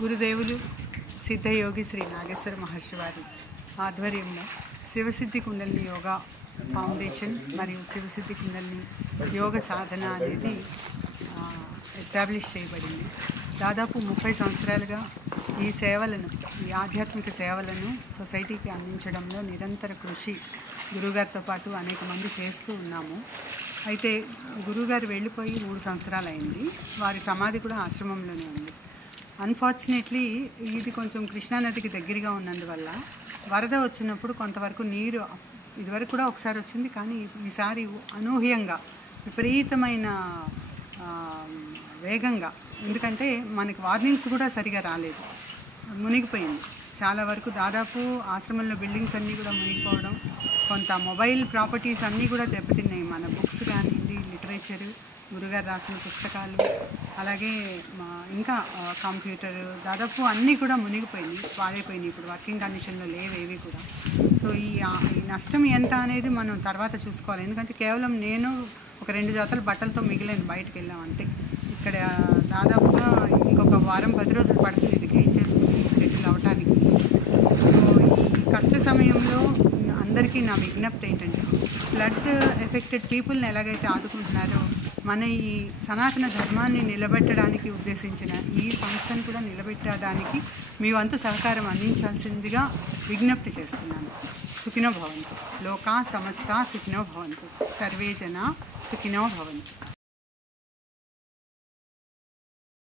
గురుదేవులు సిద్ధయోగి శ్రీ నాగేశ్వర మహర్షి వారి ఆధ్వర్యంలో శివసిద్ధి కుండలిని యోగా ఫౌండేషన్ మరియు శివసిద్ధి కుండలిని యోగ సాధన అనేది ఎస్టాబ్లిష్ చేయబడింది. దాదాపు 30 సంవత్సరాలుగా ఈ సేవలను, ఈ ఆధ్యాత్మిక సేవలను సొసైటీకి అందించడంలో నిరంతర కృషి గురుగారితో పాటు అనేక మంది చేస్తూ ఉన్నాము. అయితే గురుగారు వెళ్ళిపోయి 3 సంవత్సరాలు అయింది. వారి సమాధి కూడా ఆశ్రమంలోనే ఉంది. అన్ఫార్చునేట్లీ ఇది కొంచెం కృష్ణానదికి దగ్గరగా ఉన్నందువల్ల వరద వచ్చినప్పుడు కొంతవరకు నీరు ఇదివరకు కూడా ఒకసారి వచ్చింది, కానీ ఈసారి అనూహ్యంగా విపరీతమైన వేగంగా, ఎందుకంటే మనకి వార్నింగ్స్ కూడా సరిగా రాలేదు, మునిగిపోయింది చాలా వరకు. దాదాపు ఆశ్రమంలో బిల్డింగ్స్ అన్నీ కూడా మునిగిపోవడం, కొంత మొబైల్ ప్రాపర్టీస్ అన్నీ కూడా దెబ్బతిన్నాయి. మన బుక్స్ కానివ్వండి, లిటరేచరు, గురుగారు రాసిన పుస్తకాలు, అలాగే ఇంకా కంప్యూటర్, దాదాపు అన్నీ కూడా మునిగిపోయినాయి, పాడైపోయినాయి. ఇప్పుడు వర్కింగ్ కండిషన్లో లేవేవి కూడా. సో ఈ నష్టం ఎంత అనేది మనం తర్వాత చూసుకోవాలి. ఎందుకంటే కేవలం నేను ఒక 2 జతల బట్టలతో మిగిలిన బయటకు వెళ్ళాం అంతే. ఇక్కడ దాదాపుగా ఇంకొక వారం 10 రోజులు పడుతుంది ఇది క్లీన్ చేసుకుని సెటిల్ అవ్వటానికి. సో ఈ కష్ట సమయంలో అందరికీ నా విజ్ఞప్తి ఏంటంటే, ఫ్లడ్ ఎఫెక్టెడ్ పీపుల్ని ఎలాగైతే ఆదుకుంటున్నారో, మన ఈ సనాతన ధర్మాన్ని నిలబెట్టడానికి ఉద్దేశించిన ఈ సంస్థను కూడా నిలబెట్టడానికి మీ వంతు సహకారం అందించాల్సిందిగా విజ్ఞప్తి చేస్తున్నాను. సుఖినో భవంతు. లోకా సమస్త సుఖినో భవంతు. సర్వే జనా సుఖినో భవంతు.